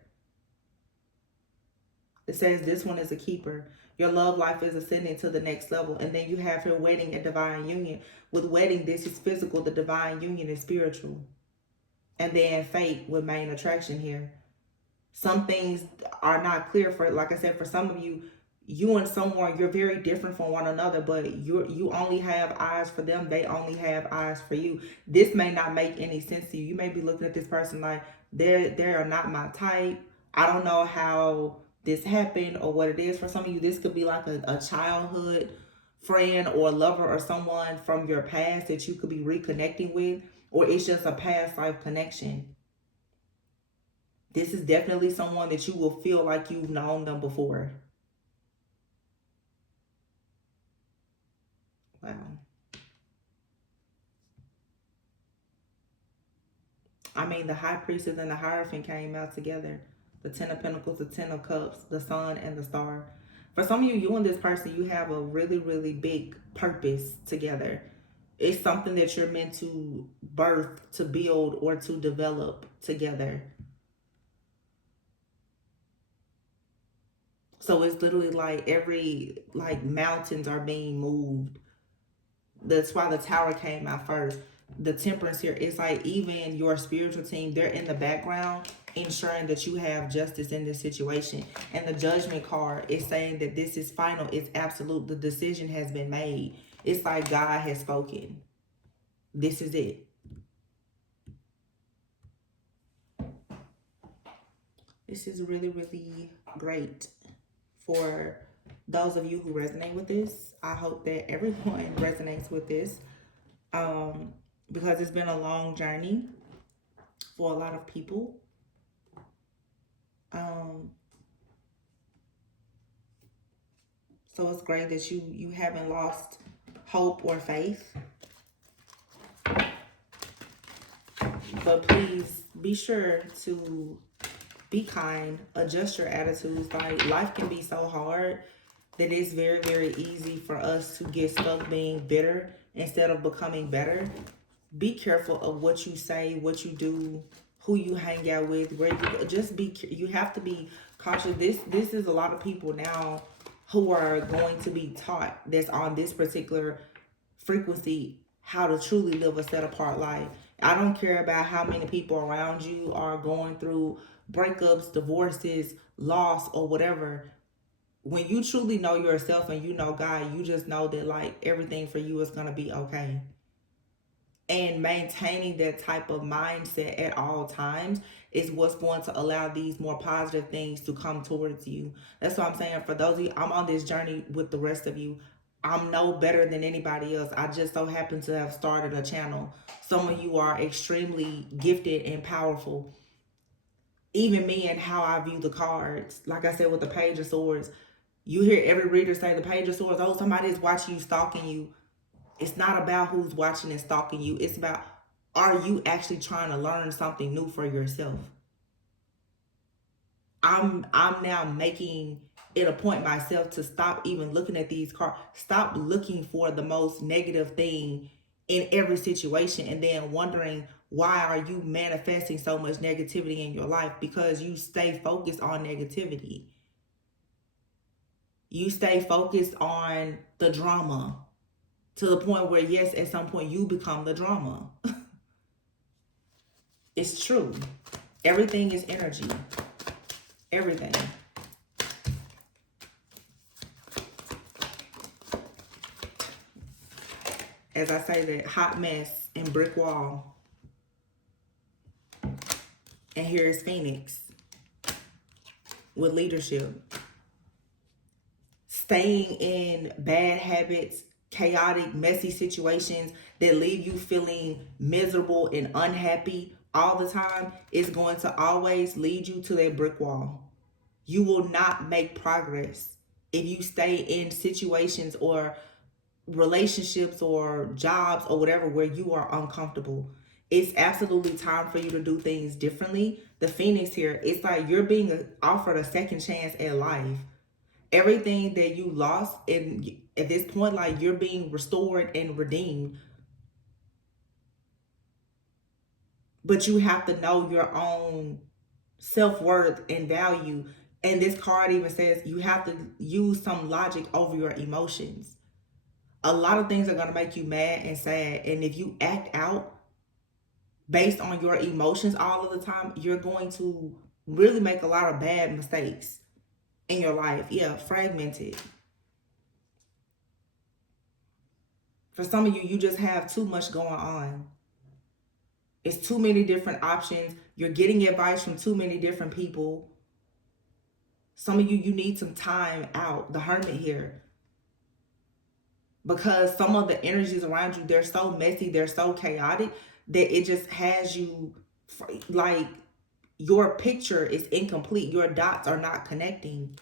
It says this one is a keeper. Your love life is ascending to the next level. And then you have your wedding and divine union. With wedding, this is physical. The divine union is spiritual. And then fate with main attraction here. Some things are not clear for, like I said, for some of you, you and someone, you're very different from one another, but you only have eyes for them. They only have eyes for you. This may not make any sense to you. You may be looking at this person like, they are not my type. I don't know how this happened or what it is. For some of you, this could be like a childhood friend or lover or someone from your past that you could be reconnecting with, or it's just a past life connection. This is definitely someone that you will feel like you've known them before. Wow. I mean, the High Priestess and the Hierophant came out together. The Ten of Pentacles, the Ten of Cups, the Sun, and the Star. For some of you, you and this person, you have a really, really big purpose together. It's something that you're meant to birth, to build, or to develop together. So it's literally like mountains are being moved. That's why the Tower came out first. The Temperance here, it's like even your spiritual team, they're in the background ensuring that you have justice in this situation. And the Judgment card is saying that this is final. It's absolute. The decision has been made. It's like God has spoken. This is it. This is really, really great for those of you who resonate with this. I hope that everyone resonates with this, because it's been a long journey for a lot of people. So it's great that you haven't lost hope or faith. But please be sure to be kind, adjust your attitudes. Like, life can be so hard. that it's very, very easy for us to get stuck being bitter instead of becoming better. Be careful of what you say, what you do, who you hang out with, where you just be. You have to be cautious. This is a lot of people now who are going to be taught that's on this particular frequency how to truly live a set apart life. I don't care about how many people around you are going through breakups, divorces, loss, or whatever. When you truly know yourself and you know God, you just know that like everything for you is gonna be okay. And maintaining that type of mindset at all times is what's going to allow these more positive things to come towards you. That's what I'm saying. For those of you, I'm on this journey with the rest of you. I'm no better than anybody else. I just so happen to have started a channel. Some of you are extremely gifted and powerful. Even me and how I view the cards. Like I said with the Page of Swords, you hear every reader say the Page of Swords, oh, somebody's watching you, stalking you. It's not about who's watching and stalking you. It's about, are you actually trying to learn something new for yourself? I'm now making it a point myself to stop even looking at these cards. Stop looking for the most negative thing in every situation and then wondering why are you manifesting so much negativity in your life, because you stay focused on negativity. You stay focused on the drama to the point where, yes, at some point you become the drama. It's true. Everything is energy. Everything. As I say, that hot mess and brick wall. And here's Phoenix with leadership. Staying in bad habits, chaotic, messy situations that leave you feeling miserable and unhappy all the time is going to always lead you to that brick wall. You will not make progress if you stay in situations or relationships or jobs or whatever where you are uncomfortable. It's absolutely time for you to do things differently. The Phoenix here, it's like you're being offered a second chance at life. Everything that you lost at this point, like you're being restored and redeemed. But you have to know your own self-worth and value. And this card even says you have to use some logic over your emotions. A lot of things are going to make you mad and sad. And if you act out based on your emotions all of the time, you're going to really make a lot of bad mistakes in your life. Yeah, fragmented. For some of you, you just have too much going on. It's too many different options. You're getting advice from too many different people. Some of you, you need some time out. The Hermit here. Because some of the energies around you, they're so messy, they're so chaotic that it just has you like your picture is incomplete. Your dots are not connecting.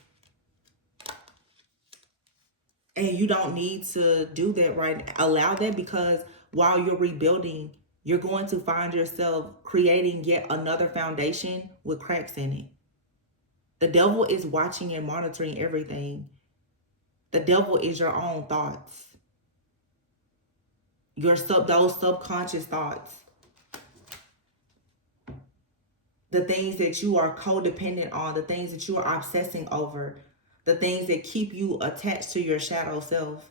And you don't need to do that right now. Allow that, because while you're rebuilding, you're going to find yourself creating yet another foundation with cracks in it. The devil is watching and monitoring everything. The devil is your own thoughts. Those subconscious thoughts. The things that you are codependent on, the things that you are obsessing over, the things that keep you attached to your shadow self.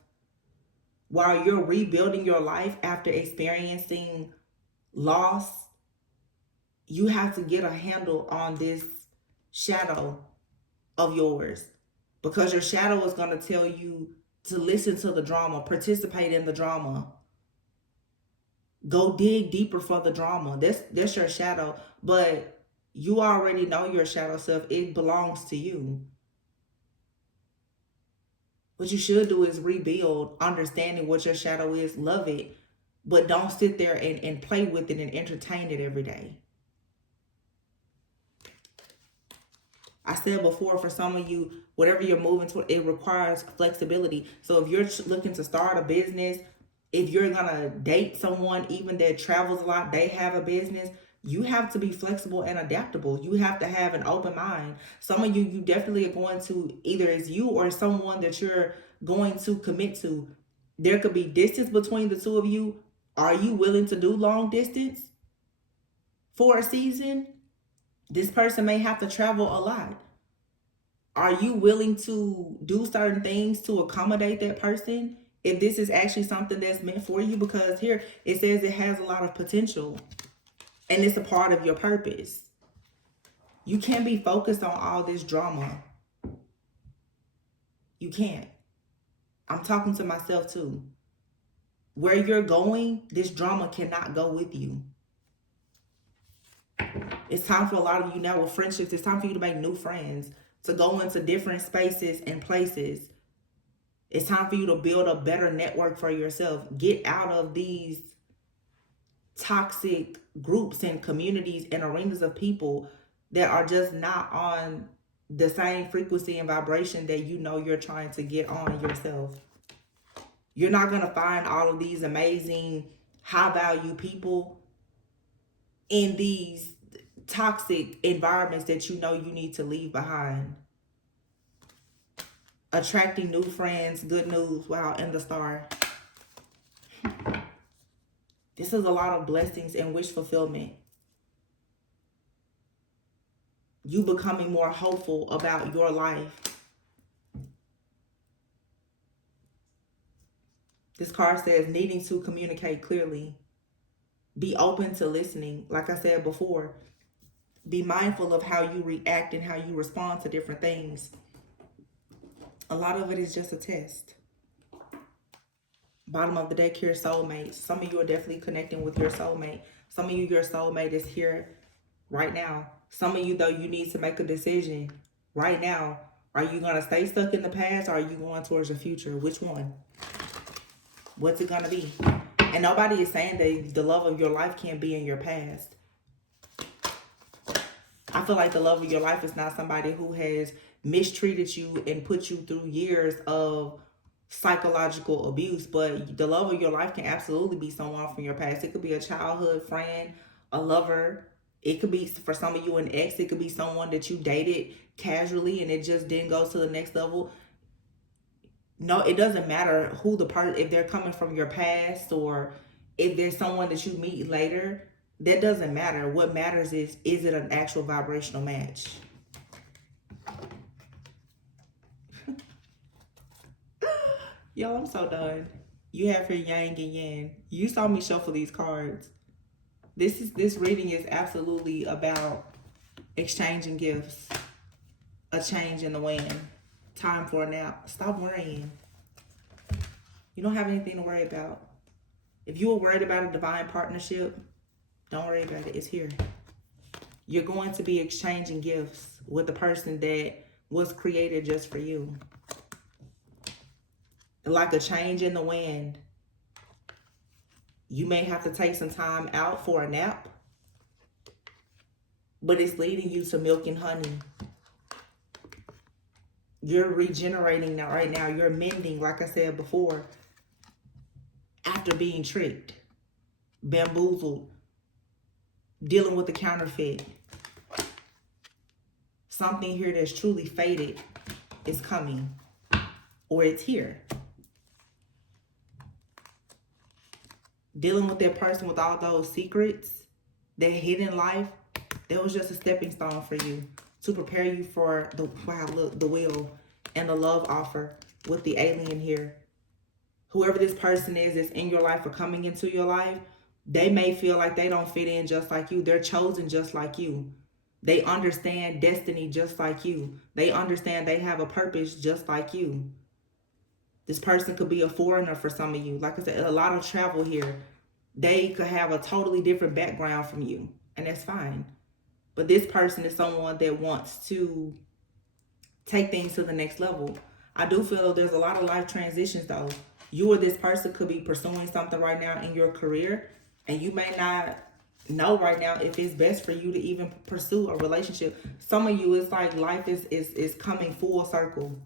While you're rebuilding your life after experiencing loss, you have to get a handle on this shadow of yours, because your shadow is going to tell you to listen to the drama, participate in the drama, go dig deeper for the drama. That's your shadow. But you already know your shadow self. It belongs to you. What you should do is rebuild, understanding what your shadow is, love it, but don't sit there and play with it and entertain it every day. I said before, for some of you, whatever you're moving toward, it requires flexibility. So if you're looking to start a business, if you're going to date someone even that travels a lot, they have a business, You have to be flexible and adaptable. You have to have an open mind. Some of you definitely are going to, either it's you or someone that you're going to commit to. There could be distance between the two of you. Are you willing to do long distance for a season? This person may have to travel a lot. Are you willing to do certain things to accommodate that person if this is actually something that's meant for you? Because here it says it has a lot of potential and it's a part of your purpose. You can't be focused on all this drama. You can't. I'm talking to myself too. Where you're going, this drama cannot go with you. It's time for a lot of you now with friendships. It's time for you to make new friends, to go into different spaces and places. It's time for you to build a better network for yourself. Get out of these toxic groups and communities and arenas of people that are just not on the same frequency and vibration that you know you're trying to get on yourself. You're not going to find all of these amazing, high value people in these toxic environments that you know you need to leave behind. Attracting new friends, good news, wow, and the star. This is a lot of blessings and wish fulfillment. You becoming more hopeful about your life. This card says needing to communicate clearly. Be open to listening. Like I said before, be mindful of how you react and how you respond to different things. A lot of it is just a test. Bottom of the deck here, soulmates. Some of you are definitely connecting with your soulmate. Some of you, your soulmate is here right now. Some of you, though, you need to make a decision right now. Are you going to stay stuck in the past or are you going towards the future? Which one? What's it going to be? And nobody is saying that the love of your life can't be in your past. I feel like the love of your life is not somebody who has mistreated you and put you through years of psychological abuse, but the love of your life can absolutely be someone from your past. It could be a childhood friend, a lover. It could be, for some of you, an ex. It could be someone that you dated casually and it just didn't go to the next level. No, it doesn't matter who the person, if they're coming from your past or if there's someone that you meet later, that doesn't matter. What matters is it an actual vibrational match? Yo, I'm so done. You have your yang and yin. You saw me shuffle these cards. This reading is absolutely about exchanging gifts. A change in the wind. Time for a nap. Stop worrying. You don't have anything to worry about. If you were worried about a divine partnership, don't worry about it. It's here. You're going to be exchanging gifts with the person that was created just for you. Like a change in the wind. You may have to take some time out for a nap, but it's leading you to milk and honey. You're regenerating now, right now. You're mending, like I said before, after being tricked, bamboozled, dealing with the counterfeit. Something here that's truly faded is coming, or it's here. Dealing with that person with all those secrets, that hidden life, that was just a stepping stone for you to prepare you for the, wow, look, the wheel and the love offer with the alien here. Whoever this person is that's in your life or coming into your life, they may feel like they don't fit in just like you. They're chosen just like you. They understand destiny just like you. They understand they have a purpose just like you. This person could be a foreigner for some of you. Like I said, a lot of travel here. They could have a totally different background from you, and that's fine. But this person is someone that wants to take things to the next level. I do feel there's a lot of life transitions, though. You or this person could be pursuing something right now in your career, and you may not know right now if it's best for you to even pursue a relationship. Some of you, it's like life is coming full circle.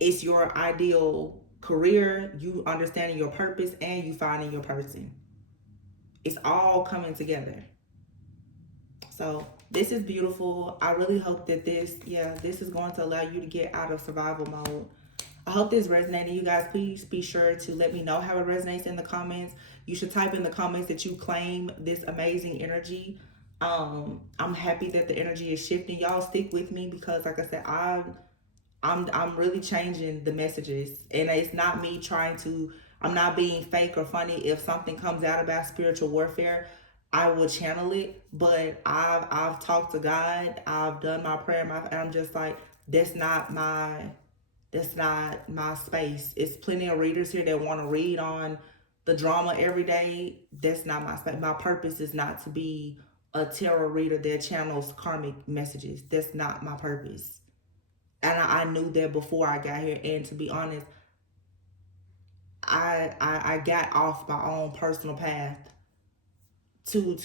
It's your ideal career, you understanding your purpose, and you finding your person. It's all coming together. So this is beautiful. I really hope that this is going to allow you to get out of survival mode. I hope this resonated. You guys, please be sure to let me know how it resonates in the comments. You should type in the comments that you claim this amazing energy. I'm happy that the energy is shifting. Y'all stick with me because, like I said, I'm really changing the messages, and it's not me trying to. I'm not being fake or funny. If something comes out about spiritual warfare, I will channel it. But I've talked to God. I've done my prayer. And I'm just like, that's not my space. It's plenty of readers here that want to read on the drama every day. That's not my space. My purpose is not to be a tarot reader that channels karmic messages. That's not my purpose. And I knew that before I got here. And to be honest, I got off my own personal path to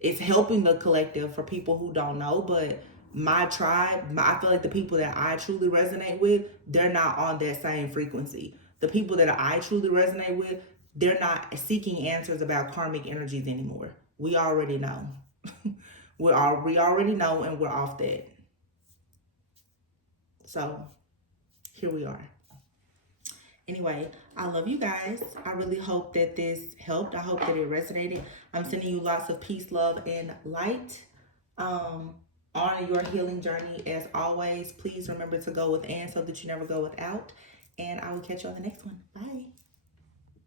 it's helping the collective for people who don't know, but my tribe, I feel like the people that I truly resonate with, they're not on that same frequency. The people that I truly resonate with, they're not seeking answers about karmic energies anymore. We already know. we already know, and we're off that. So here we are. Anyway, I love you guys. I really hope that this helped. I hope that it resonated. I'm sending you lots of peace, love, and light. On your healing journey, as always, please remember to go with and so that you never go without. And I will catch you on the next one. Bye.